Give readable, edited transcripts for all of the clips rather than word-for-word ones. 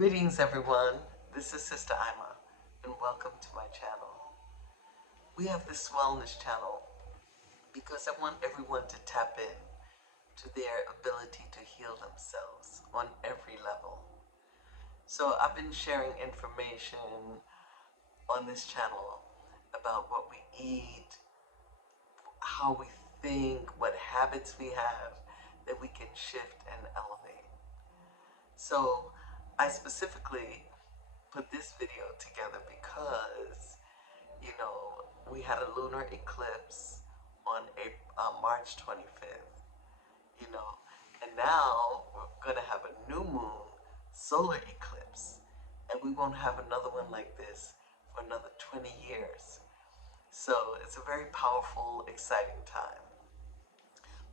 Greetings everyone, this is Sister Ima and welcome to my channel. We have this wellness channel because I want everyone to tap in to their ability to heal themselves on every level. So I've been sharing information on this channel about what we eat, how we think, what habits we have that we can shift and elevate. So I specifically put this video together because, we had a lunar eclipse on March 25th, you know, and now we're going to have a new moon solar eclipse, and we won't have another one like this for another 20 years. So it's a very powerful, exciting time.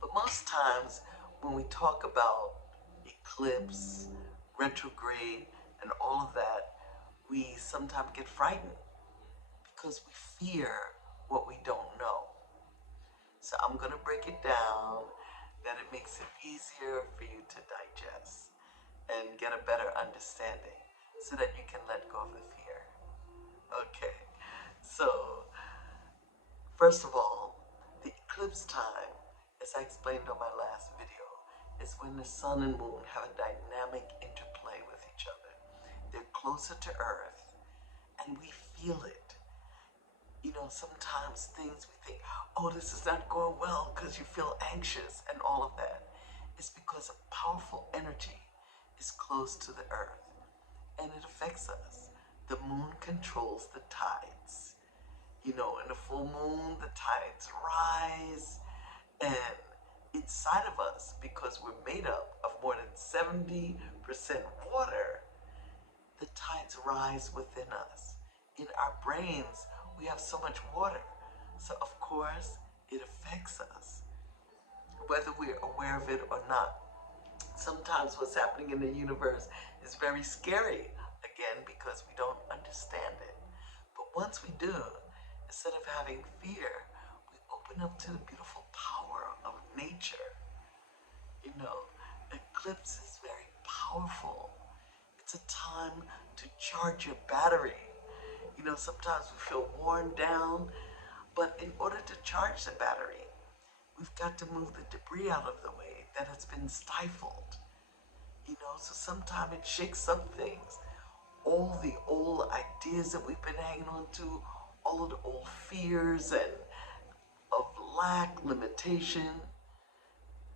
But most times when we talk about eclipse, retrograde, and all of that, we sometimes get frightened because we fear what we don't know. So I'm going to break it down that it makes it easier for you to digest and get a better understanding so that you can let go of the fear. Okay, so first of all, the eclipse time, as I explained on my last video, is when the sun and moon have a dynamic interplay with each other. They're closer to Earth, and we feel it. Sometimes things we think, oh, this is not going well because you feel anxious and all of that. It's because a powerful energy is close to the Earth, and it affects us. The moon controls the tides. In the full moon, the tides rise, and inside of us, because we're made up of more than 70% water, the tides rise within us. In our brains, we have so much water. So, of course, it affects us, whether we're aware of it or not. Sometimes what's happening in the universe is very scary, again, because we don't understand it. But once we do, instead of having fear, we open up to the beautiful power of nature. Eclipse is very powerful. It's a time to charge your battery. Sometimes we feel worn down, but in order to charge the battery, we've got to move the debris out of the way that has been stifled. So sometimes it shakes up things. All the old ideas that we've been hanging on to, all of the old fears and of lack, limitation,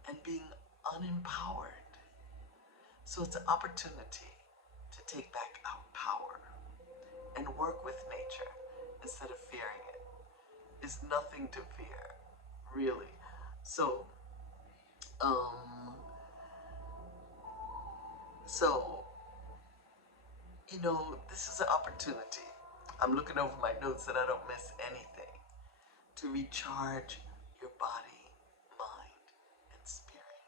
and being unempowered. So it's an opportunity to take back our power and work with nature instead of fearing it. It's nothing to fear, really. So, um, so this is an opportunity. I'm looking over my notes that I don't miss anything to recharge your body, mind, and spirit,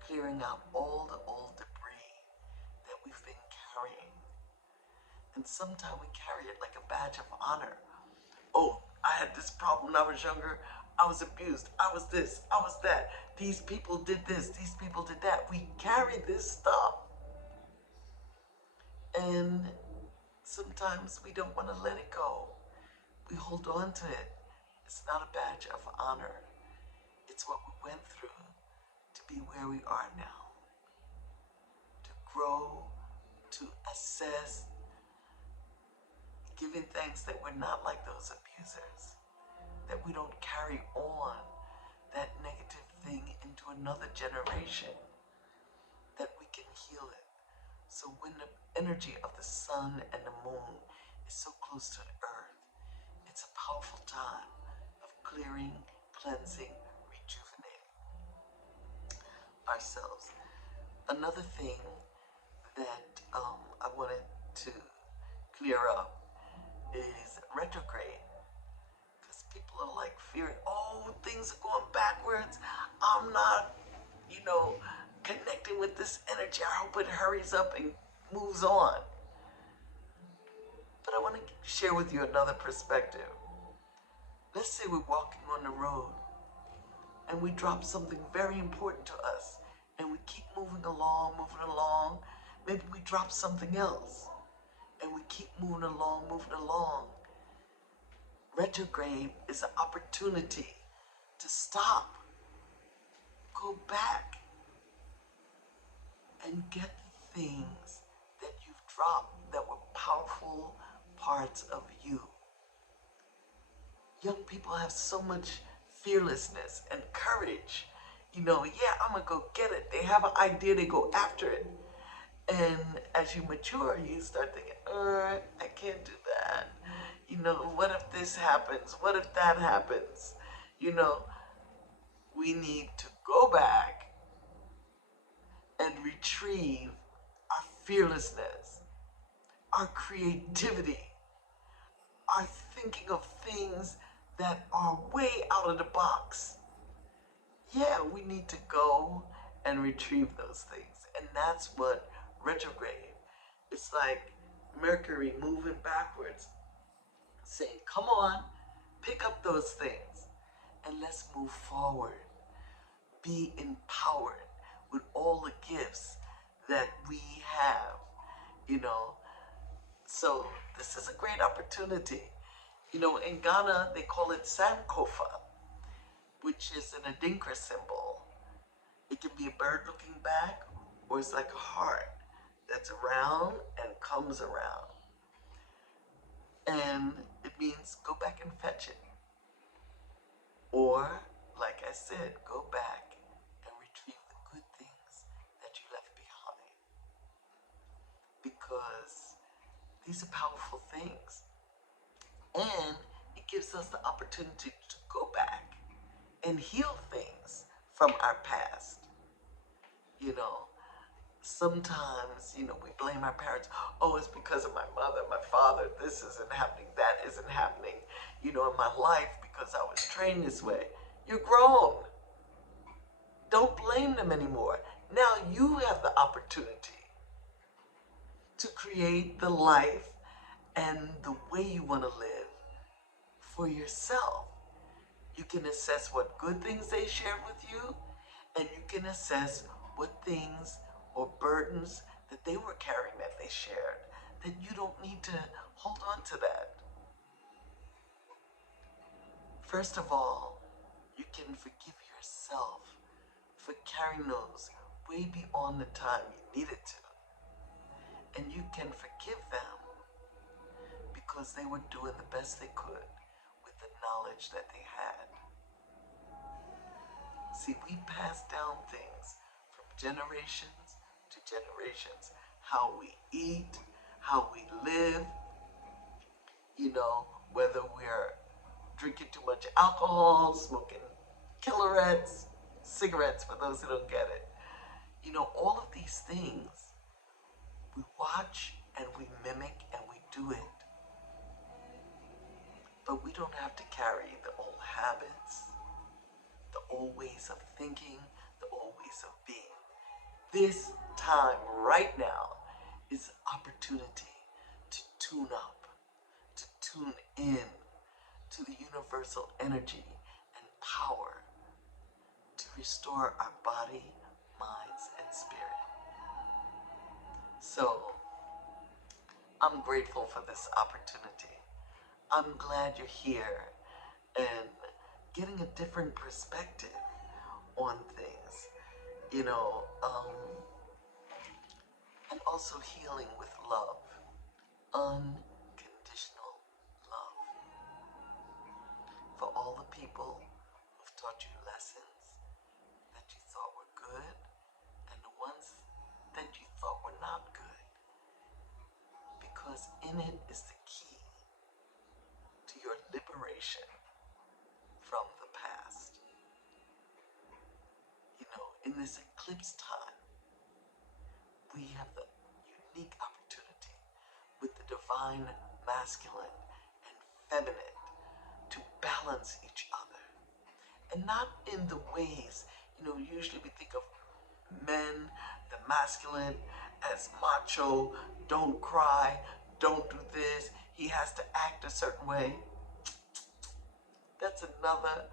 clearing out all the old debris that we've been carrying. And sometimes we carry it like a badge of honor. Oh, I had this problem when I was younger. I was abused. I was this. I was that. These people did this. These people did that. We carry this stuff. And sometimes we don't want to let it go. We hold on to it. It's not a badge of honor. It's what we went through to be where we are now. To grow, to assess, giving thanks that we're not like those abusers, that we don't carry on that negative thing into another generation, that we can heal it. So when the energy of the sun and the moon is so close to the earth, it's a powerful time of clearing, cleansing, rejuvenating ourselves. Another thing that I wanted to clear up is retrograde. Because people are like fearing, oh, things are going backwards. I'm not, connecting with this energy. I hope it hurries up and moves on. But I want to share with you another perspective. Let's say we're walking on the road and we drop something very important to us and we keep moving along, Maybe we drop something else and we keep moving along, moving along. Retrograde is an opportunity to stop, go back, and get the things that you've dropped that were powerful parts of you. Young people have so much fearlessness and courage. Yeah, I'm gonna go get it. They have an idea, they go after it. And as you mature, you start thinking, I can't do that. What if this happens? What if that happens? You know, we need to go back and retrieve our fearlessness, our creativity, our thinking of things that are way out of the box. Yeah, we need to go and retrieve those things. And that's what retrograde, it's like Mercury moving backwards, saying, come on, pick up those things and let's move forward. Be empowered with all the gifts that we have, you know. So this is a great opportunity. In Ghana, they call it Sankofa, which is an Adinkra symbol. It can be a bird looking back, or it's like a heart that's around and comes around. And it means go back and fetch it. Or, like I said, go back and retrieve the good things that you left behind. Because these are powerful things. And it gives us the opportunity to go back and heal things from our past. Sometimes, we blame our parents. Oh, it's because of my mother, my father. This isn't happening. That isn't happening. In my life because I was trained this way. You're grown. Don't blame them anymore. Now you have the opportunity to create the life and the way you want to live for yourself. You can assess what good things they shared with you, and you can assess what things or burdens that they were carrying that they shared, that you don't need to hold on to that. First of all, you can forgive yourself for carrying those way beyond the time you needed to. And you can forgive them because they were doing the best they could with the knowledge that they had. See, we pass down things from generations to generations. How we eat, how we live, whether we're drinking too much alcohol, smoking killerets, cigarettes for those who don't get it. All of these things, we watch and we mimic and we do it. But we don't have to carry the old habits, the old ways of thinking, the old ways of being. This time, right now, is an opportunity to tune up, to tune in to the universal energy and power to restore our body, minds, and spirit. So, I'm grateful for this opportunity. I'm glad you're here and getting a different perspective on things, and also healing with love, unconditional love. For all the people who've taught you lessons that you thought were good and the ones that you thought were not good. Because in it is the key to your liberation from the past. In this eclipse time, we have the unique opportunity with the divine masculine and feminine to balance each other. And not in the ways, usually we think of men, the masculine, as macho, don't cry, don't do this, he has to act a certain way. That's another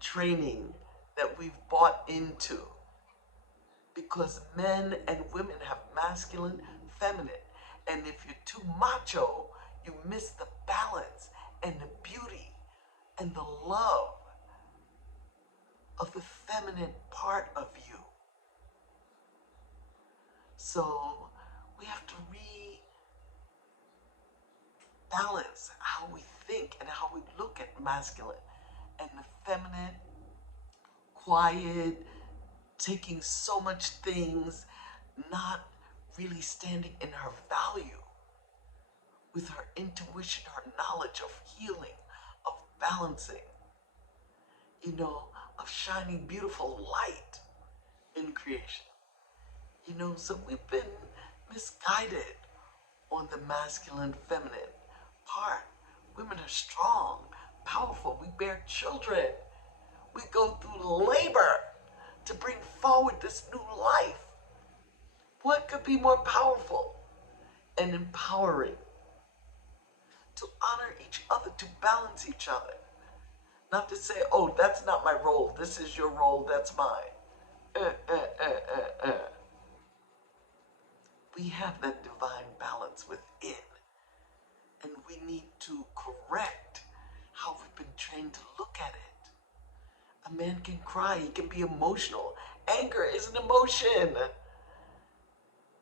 training that we've bought into. Because men and women have masculine, feminine. And if you're too macho, you miss the balance and the beauty and the love of the feminine part of you. So we have to rebalance how we think and how we look at masculine and the feminine, quiet, taking so much things, not really standing in her value with her intuition, her knowledge of healing, of balancing, of shining beautiful light in creation. So we've been misguided on the masculine, feminine part. Women are strong, powerful. We bear children. We go through labor to bring forward this new life. What could be more powerful and empowering? To honor each other, to balance each other. Not to say, oh, that's not my role. This is your role. That's mine. We have that divine balance within. And we need to correct how we've been trained to look at it. A man can cry. He can be emotional. Anger is an emotion.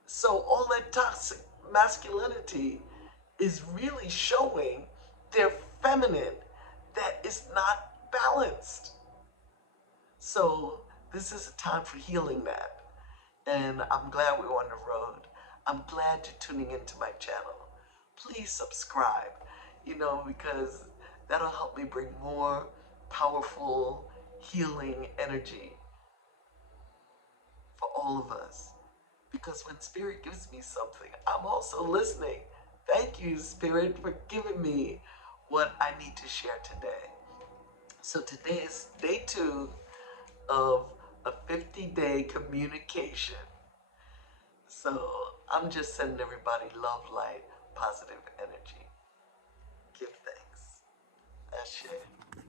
So all that toxic masculinity is really showing their feminine that is not balanced. So this is a time for healing that. And I'm glad we're on the road. I'm glad you're tuning into my channel. Please subscribe, because that'll help me bring more powerful healing energy for all of us. Because when Spirit gives me something, I'm also listening. Thank you, Spirit, for giving me what I need to share today. So today is day 2 of a 50-day communication. So I'm just sending everybody love, light, positive energy. Give thanks. Ashe.